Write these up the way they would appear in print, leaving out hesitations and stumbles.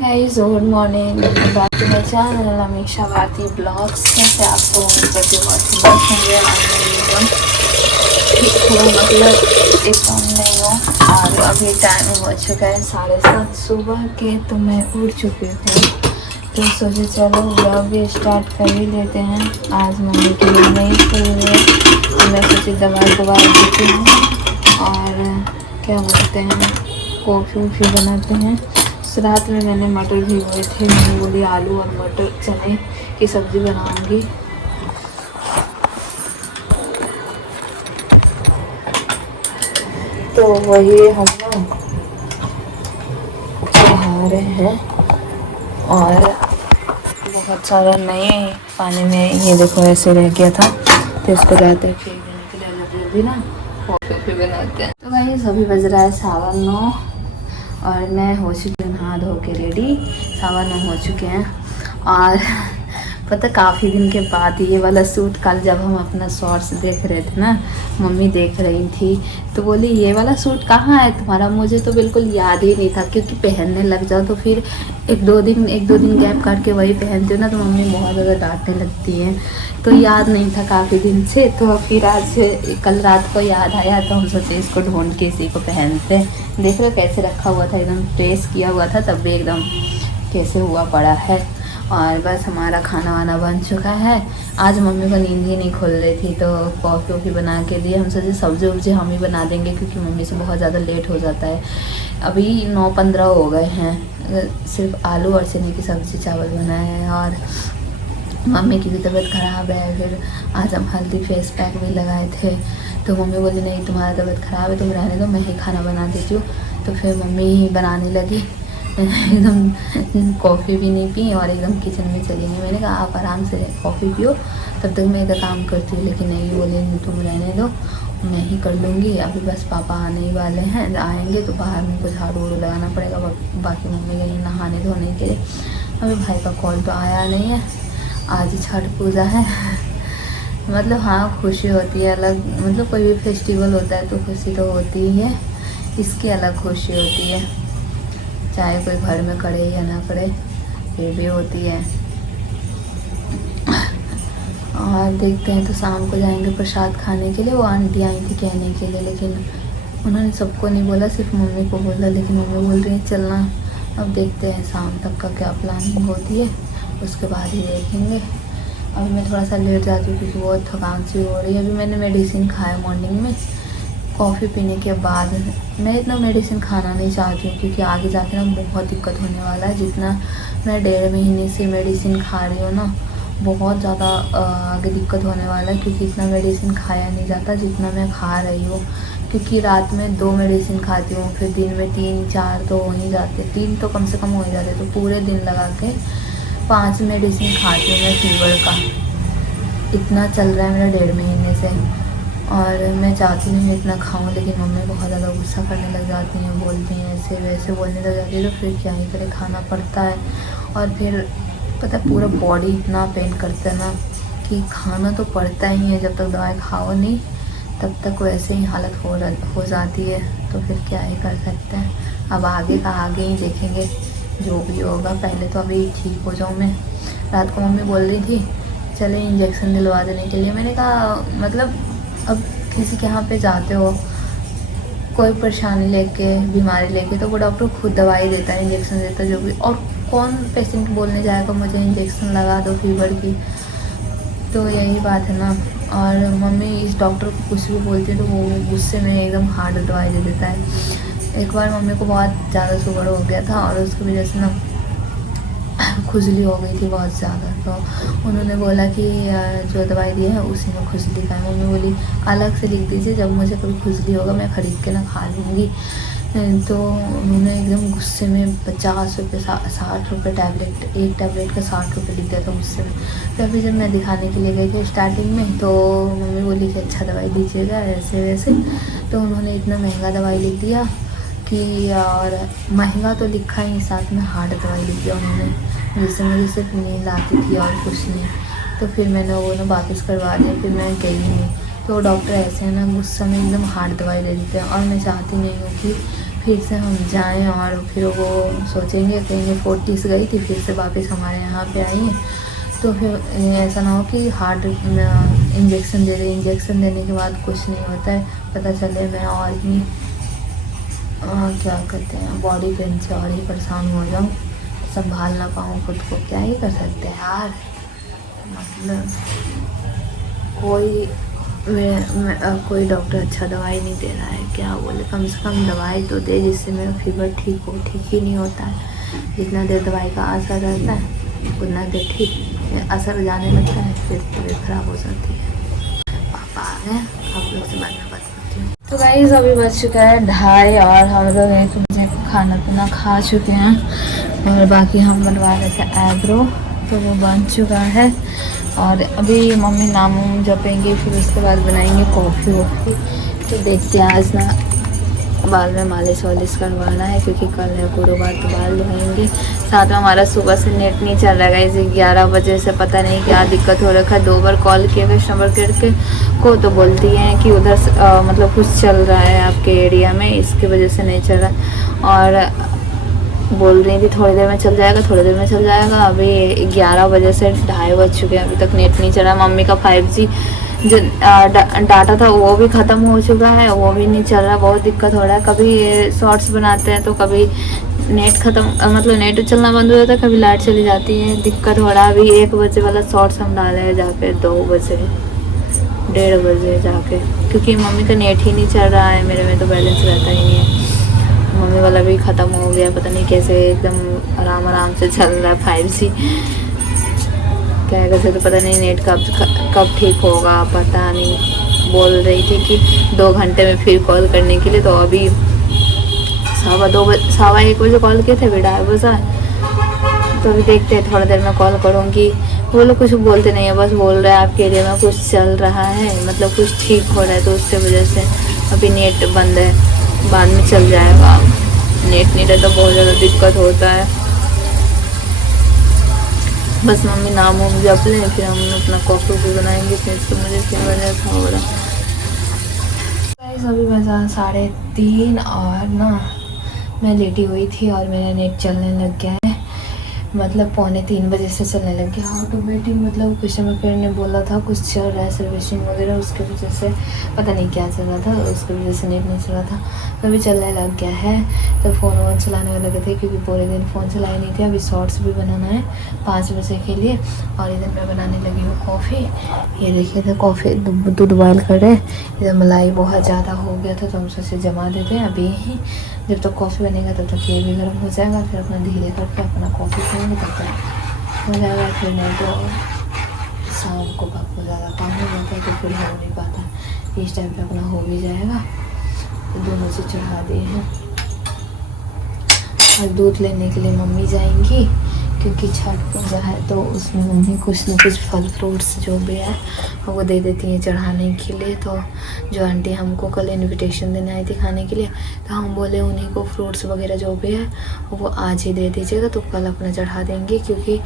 Guys, good morning, welcome back to my channel Amisha Bharti blogs. कैसे आपको करके बहुत ही मस्त होंगे। मतलब एकदम नहीं हो। और अभी टाइम हो चुका है 7:30 सुबह के, तो मैं उठ चुकी हूँ। तो सोचे चलो ब्लॉग भी स्टार्ट कर ही लेते हैं। आज मम्मी के लिए नहीं खुल रही, तो मैं सोची दवाई देती हूँ और क्या बोलते हैं कॉफ़ी वॉफ़ी बनाते हैं। रात में मैंने मटर भिगोए थे। मैंने बोली आलू और मटर चने की सब्ज़ी बनाऊंगी। तो वही हम लोग खा रहे हैं। और बहुत सारा नहीं पानी में, ये देखो ऐसे रह गया था, तो इसको ज़्यादा फेंक देने के लिए जल्दी ना कॉफ़ी बनाते हैं। तो भाई अभी बज रहा है 9:15 और मैं हो चुकी हूँ नहा धो के रेडी। 9:15 हो चुके हैं। और पता काफ़ी दिन के बाद ये वाला सूट, कल जब हम अपना शॉर्ट्स देख रहे थे ना, मम्मी देख रही थी तो बोली ये वाला सूट कहाँ है तुम्हारा। मुझे तो बिल्कुल याद ही नहीं था, क्योंकि पहनने लग जाओ तो फिर एक दो दिन गैप काट के वही पहनते हो ना, तो मम्मी बहुत ज़्यादा डांटने लगती हैं। तो याद नहीं था काफ़ी दिन से, तो फिर आज कल रात को याद आया, तो हम सोचे इसको ढूंढ के इसी को पहनते हैं। देख लो कैसे रखा हुआ था, एकदम प्रेस किया हुआ था, तब भी एकदम कैसे हुआ पड़ा है। और बस हमारा खाना वाना बन चुका है। आज मम्मी को नींद ही नहीं खुल रही थी, तो कॉफ़ी वॉफ़ी बना के दिए। हम सोचे सब्ज़ी वब्ज़ी हम ही बना देंगे, क्योंकि मम्मी से बहुत ज़्यादा लेट हो जाता है। अभी 9:15 हो गए हैं। सिर्फ आलू और चने की सब्ज़ी चावल बनाए हैं। और मम्मी की भी तबीयत ख़राब है। फिर आज हम हल्दी फेस पैक भी लगाए थे, तो मम्मी बोली नहीं तुम्हारा तबीयत ख़राब है, तुम रहने दो, मैं ही खाना बना देती हूँ। तो फिर मम्मी ही बनाने लगी। एकदम कॉफ़ी भी नहीं पी और एकदम किचन में चली गई। मैंने कहा आप आराम से कॉफ़ी पियो, तब तक मैं इधर काम करती हूँ। लेकिन नहीं, बोले तुम रहने दो, मैं ही कर लूँगी। अभी बस पापा आने ही वाले हैं, आएंगे तो बाहर में कुछ झाड़ू वाड़ू लगाना पड़ेगा। बाकी मम्मी गई नहाने धोने के लिए। अभी भाई का कॉल तो आया नहीं है। आज छठ पूजा है। मतलब हाँ, खुशी होती है अलग। मतलब कोई भी फेस्टिवल होता है तो खुशी तो होती ही है, इसकी अलग खुशी होती है। चाहे कोई घर में करे या ना करे, फिर भी होती है। और देखते हैं, तो शाम को जाएंगे प्रसाद खाने के लिए। वो आंटी आई थी कहने के लिए, लेकिन उन्होंने सबको नहीं बोला, सिर्फ मम्मी को बोला। लेकिन मम्मी बोल रही है चलना। अब देखते हैं शाम तक का क्या प्लानिंग होती है, उसके बाद ही देखेंगे। अभी मैं थोड़ा सा लेट जाती हूँ क्योंकि बहुत थकान सी हो रही है। अभी मैंने मेडिसिन खाया मॉर्निंग में, कॉफ़ी पीने के बाद। मैं इतना मेडिसिन खाना नहीं चाहती हूँ, क्योंकि आगे जाके ना बहुत दिक्कत होने वाला है। जितना मैं 1.5 महीने से मेडिसिन खा रही हूँ ना, बहुत ज़्यादा आगे दिक्कत होने वाला है। क्योंकि इतना मेडिसिन खाया नहीं जाता जितना मैं खा रही हूँ। क्योंकि रात में 2 मेडिसिन खाती हूँ, फिर दिन में 3-4 तो हो ही जाते, 3 तो कम से कम हो ही जाते। तो पूरे दिन लगा के 5 मेडिसिन खाती हूँ मैं फीवर का। इतना चल रहा है मेरा 1.5 महीने से। और मैं चाहती नहीं मैं इतना खाऊं, लेकिन मम्मी बहुत ज़्यादा गुस्सा करने लग जाती हैं, बोलती हैं ऐसे वैसे बोलने लग जाती है। तो फिर क्या ही करे, खाना पड़ता है। और फिर पता है पूरा बॉडी इतना पेन करता है ना, कि खाना तो पड़ता ही है। जब तक दवाई खाओ नहीं, तब तक वैसे ही हालत हो जाती है। तो फिर क्या ही कर सकते हैं। अब आगे का आगे ही देखेंगे, जो भी होगा। पहले तो अभी ठीक हो जाऊँ मैं। रात को मम्मी बोल रही थी चले इंजेक्शन दिलवा देने के लिए। मैंने कहा मतलब अब किसी के यहाँ पे जाते हो, कोई परेशानी लेके, बीमारी लेके, तो वो डॉक्टर खुद दवाई देता है, इंजेक्शन देता है, जो भी। और कौन पेशेंट बोलने जाएगा मुझे इंजेक्शन लगा दो फीवर की। तो यही बात है ना। और मम्मी इस डॉक्टर को कुछ भी बोलती है तो वो गुस्से में एकदम हार्ड दवाई दे देता है। एक बार मम्मी को बहुत ज़्यादा शुगर हो गया था, और उसकी वजह से ना खुजली हो गई थी बहुत ज़्यादा। तो उन्होंने बोला कि जो दवाई दी है उसी में खुजली का है। मम्मी बोली अलग से लिख दीजिए, जब मुझे कभी खुजली होगा मैं ख़रीद के ना खा लूँगी। तो उन्होंने एकदम गुस्से में 50 रुपये 60 रुपये टैबलेट, एक टैबलेट का 60 रुपये लिख दिया था गुस्से में। तो अभी जब मैं दिखाने के लिए गई थी स्टार्टिंग में, तो मम्मी बोली कि अच्छा दवाई दीजिएगा ऐसे वैसे। तो उन्होंने इतना महंगा दवाई लिख दिया कि, और महंगा तो लिखा ही, साथ में हार्ड दवाई लिख दिया उन्होंने, जिससे मुझे सिर्फ नींद आती थी और कुछ नहीं। तो फिर मैंने वो ना वापस करवा दिया, फिर मैं गई नहीं। तो डॉक्टर ऐसे है ना, गुस्सा में एकदम हार्ड दवाई दे देते हैं। और मैं चाहती नहीं हूँ कि फिर से हम जाएं और फिर वो सोचेंगे कहेंगे 40 गई थी फिर से वापस हमारे यहाँ पे आई है। तो फिर ऐसा ना हो कि हार्ट इंजेक्शन दे दे, इंजेक्शन देने के बाद कुछ नहीं होता है, पता चले मैं और ही क्या कहते हैं बॉडी पेन से और ही परेशान हो जाऊँ, संभाल ना पाऊँ खुद को। क्या ही कर सकते हैं यार, मतलब कोई डॉक्टर अच्छा दवाई नहीं दे रहा है। क्या बोले, कम से कम दवाई तो दे जिससे मेरा फीवर ठीक हो। ठीक ही नहीं होता है, जितना देर दवाई का असर रहता है उतना देर ठीक, असर जाने लगता है फिर तबीयत खराब हो जाती है। पापा आ गए, आप लोग से बाद में बात करती हूँ। तो गाइस अभी बज चुका है 2:30 और हम लोग 1 बजे खाना पीना खा चुके हैं और बाकी हम बनवा रहे थे आईब्रो, तो वो बन चुका है। और अभी मम्मी नाम जपेंगे, फिर उसके बाद बनाएंगे कॉफ़ी वॉफ़ी। तो देखते हैं, आज ना बाल में मालिश वालिश करवाना है क्योंकि कल है गुरुवार, तो बाल धोएंगे। साथ में हमारा सुबह से नेट नहीं चल रहा है, इसे 11 बजे से पता नहीं क्या दिक्कत हो रखा है। 2 बार कॉल किया कस्टमर केयर के को, तो बोलती हैं कि उधर मतलब कुछ चल रहा है आपके एरिया में, इसकी वजह से नहीं चल रहा। और बोल रही थी थोड़ी देर में चल जाएगा, थोड़ी देर में चल जाएगा। अभी 11 बजे से 2:30 बज चुके हैं, अभी तक नेट नहीं चला। मम्मी का 5G जो डाटा था वो भी ख़त्म हो चुका है, वो भी नहीं चल रहा, बहुत दिक्कत हो रहा है। कभी ये शॉर्ट्स बनाते हैं तो कभी नेट ख़त्म, मतलब नेट चलना बंद हो जाता है, कभी लाइट चली जाती है, दिक्कत हो रहा है। अभी 1 बजे वाला शॉर्ट्स हम डाले हैं जाके 2 बजे 1:30 बजे जाके, क्योंकि मम्मी का नेट ही नहीं चल रहा है, मेरे में तो बैलेंस रहता ही नहीं है। मम्मी वाला भी ख़त्म हो गया, पता नहीं कैसे एकदम आराम आराम से चल रहा है 5G। क्या कैसे तो पता नहीं नेट कब ठीक होगा, पता नहीं। बोल रही थी कि 2 घंटे में फिर कॉल करने के लिए, तो अभी 1:15 बजे कॉल किए थे, अभी 2:30 बजा। तो अभी देखते हैं, थोड़ा देर में कॉल करूँगी। वो लोग कुछ बोलते नहीं है, बस बोल रहे हैं आपके एरिया में कुछ चल रहा है, मतलब कुछ ठीक हो रहा है, तो उसके वजह से अभी नेट बंद है, बाद में चल जाएगा। नेट नहीं रहता तो बहुत ज़्यादा दिक्कत होता है। बस मम्मी नाम जप लें, फिर हम अपना कॉफ़ी भी बनाएंगे, फिर तो मुझे फीवर ऐसा हो रहा। अभी बजा 3:30 और ना मैं लेटी हुई थी और मेरा नेट चलने लग गया है, मतलब 2:45 बजे से चलने लग गया ऑटोमेटिक। मतलब कस्टमर केयर ने बोला था कुछ चल रहा है सर्विसिंग वगैरह, उसके वजह से पता नहीं क्या चल रहा था, उसकी वजह से नेट नहीं चल रहा था, तो अभी चलने लग गया है। तो फ़ोन वोन चलाने लगे थे क्योंकि पूरे दिन फ़ोन चलाए नहीं थे। अभी शॉर्ट्स भी बनाना है 5 बजे के लिए, और इधर मैं बनाने लगी हूँ कॉफ़ी। ये देखिए थे कॉफ़ी, दूध बॉयल करे, इधर मलाई बहुत ज़्यादा हो गया था तो हम सोचे जमा देते हैं अभी ही, जब तक कॉफ़ी बनेगा तब तक ये भी गर्म हो जाएगा, फिर अपना धीरे करके अपना कॉफ़ी पीएंगे तब तक हो जाएगा। फिर नहीं तो शाम को बहुत ज़्यादा काम हो जाता है तो फिर हो नहीं पाता, इस टाइम पे अपना हो भी जाएगा। तो दोनों से चढ़ा दिए हैं और दूध लेने के लिए मम्मी जाएंगी क्योंकि छठ पूजा है, तो उसमें मम्मी कुछ न कुछ फल फ्रूट्स जो भी है वो दे देती हैं चढ़ाने के लिए। तो जो आंटी हमको कल इनविटेशन देने आई थी खाने के लिए, तो हम बोले उन्हीं को फ्रूट्स वगैरह जो भी है वो आज ही दे दीजिएगा, तो कल अपना चढ़ा देंगे, क्योंकि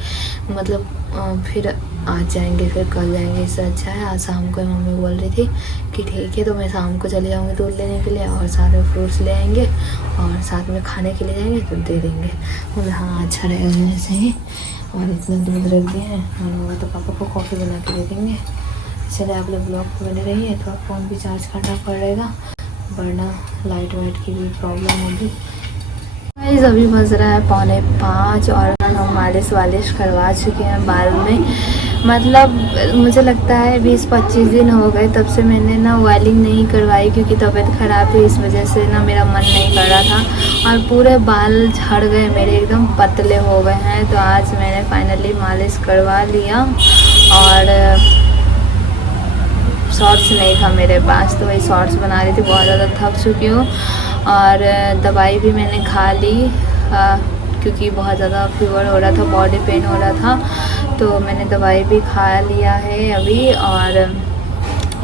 मतलब फिर आज जाएंगे फिर कल जाएंगे, इससे अच्छा है आज शाम को। मम्मी बोल रही थी कि ठीक है, तो मैं शाम को चले जाऊँगी दूध लेने के लिए और सारे फ्रूट्स ले आएंगे और साथ में खाने के लिए जाएंगे तो दे देंगे। बोले हाँ अच्छा रहेगा ऐसे ही। और इतना दूध रख दिए हैं, और तो पापा को कॉफ़ी बना के दे देंगे। चले आप लोग ब्लॉग पे बने रहिए, थोड़ा फ़ोन भी चार्ज करना पड़ेगा वरना लाइट वाइट की भी प्रॉब्लम होगी। अभी बज रहा है 4:45 और हम मालिश वालिश करवा चुके हैं बाल में। मतलब मुझे लगता है 20-25 दिन हो गए तब से मैंने ना ऑयलिंग नहीं करवाई, क्योंकि तबीयत ख़राब थी, इस वजह से ना मेरा मन नहीं कर रहा था और पूरे बाल झड़ गए मेरे, एकदम पतले हो गए हैं। तो आज मैंने फाइनली मालिश करवा लिया और शॉर्ट्स नहीं था मेरे पास, तो वही शॉर्ट्स बना रही थी, बहुत ज़्यादा थक चुकी हूँ। और दवाई भी मैंने खा ली क्योंकि बहुत ज़्यादा फीवर हो रहा था, बॉडी पेन हो रहा था, तो मैंने दवाई भी खा लिया है अभी। और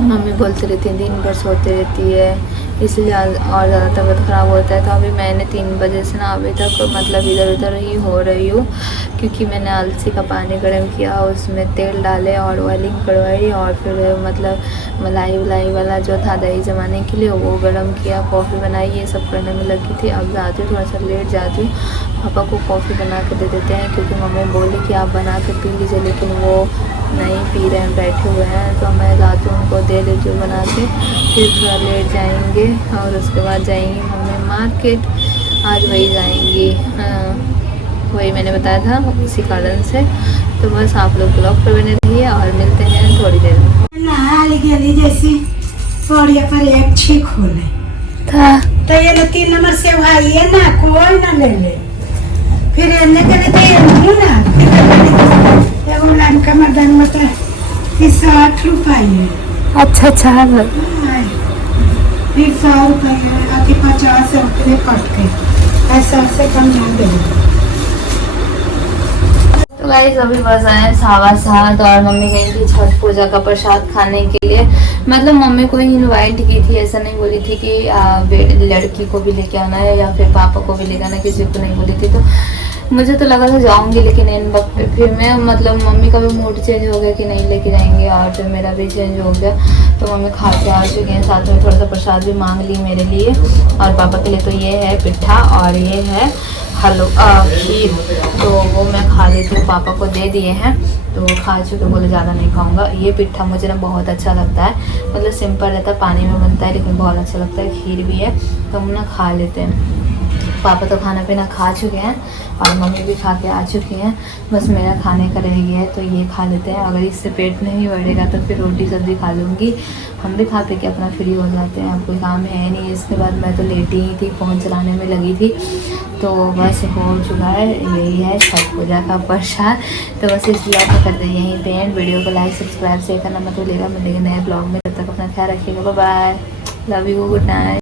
मम्मी बोलती रहती है दिन भर सोती रहती है, इसलिए और ज़्यादा तबीयत ख़राब होता है। तो अभी मैंने 3 बजे से ना अभी तक मतलब इधर उधर ही हो रही हूँ, क्योंकि मैंने अलसी का पानी गर्म किया, उसमें तेल डाले और ऑयलिंग करवाई, और फिर मतलब मलाई वलाई वाला जो था दही जमाने के लिए वो गर्म किया, कॉफ़ी बनाई, ये सब करने में लगी थी। अब जाती हूँ, थोड़ा सा लेट जाती हूँ, पापा को कॉफ़ी बना के दे देते हैं, क्योंकि मम्मी बोली कि आप बना के पी लीजिए, लेकिन वो नहीं पी रहे हैं, बैठे हुए हैं। तो मैं जाती हूँ, उनको दे देती हूँ बना के, फिर थोड़ा लेट जाएंगे और उसके बाद जाएंगी मम्मी मार्केट। आज वही जाएंगी, वही मैंने बताया था, उसी कारण से। तो बस आप लोग ब्लॉग पर बने रहिए और मिलते हैं थोड़ी देर में। जैसी पौड़िया पर एक ठीक होले था तो ये लो 3 नंबर से भाई है ना, कोई ना ले ले, फिर एने करे तो ये नहीं ना, फिर एगो लाइन का मर्दन मत 60 रुपये है। अच्छा फिर 100 रुपये अति 50 रुपये कट के, ऐसा से कम नहीं देगा। तो गाइस अभी बस आए 7:15 और मम्मी गई थी छठ पूजा का प्रसाद खाने के लिए। मतलब मम्मी को ही इनवाइट की थी, ऐसा नहीं बोली थी कि लड़की को भी लेके आना है या फिर पापा को भी लेके आना, किसी को नहीं बोली थी। तो मुझे तो लगा था जाऊंगी, लेकिन इन वक्त पे फिर मैं मतलब मम्मी का भी मूड चेंज हो गया कि नहीं लेके जाएंगे, और फिर मेरा भी चेंज हो गया। तो मम्मी खा के आ चुके हैं, साथ में थोड़ा सा प्रसाद भी मांग ली मेरे लिए और पापा के लिए। तो ये है पिट्ठा और ये है खीर, तो वो मैं खा लेती हूँ, पापा को दे दिए हैं तो वो खा चुके, बोले ज़्यादा नहीं खाऊंगा। ये पिट्ठा मुझे ना बहुत अच्छा लगता है, मतलब सिंपल रहता है, पानी में बनता है, लेकिन बहुत अच्छा लगता है। खीर भी है तो हम ना खा लेते हैं। पापा तो खाना पीना खा चुके हैं और मम्मी भी खा के आ चुकी हैं, बस मेरा खाने का रह गया है, तो ये खा लेते हैं। अगर इससे पेट नहीं बढ़ेगा तो फिर रोटी सब्ज़ी खा लूँगी। हम भी खा पी के अपना फ्री हो जाते हैं, अब कोई काम है नहीं। इसके बाद मैं तो लेटी ही थी, फ़ोन चलाने में लगी थी, तो बस हो चुका है। यही है छठ पूजा का प्रसाद। तो बस इस ब्लॉग को करते हैं यहीं पे एंड। वीडियो को लाइक सब्सक्राइब शेयर करना मत भूलिएगा। मिलेंगे नए ब्लॉग में, तब तक अपना ख्याल रखिएगा। Bye bye, love you, good night.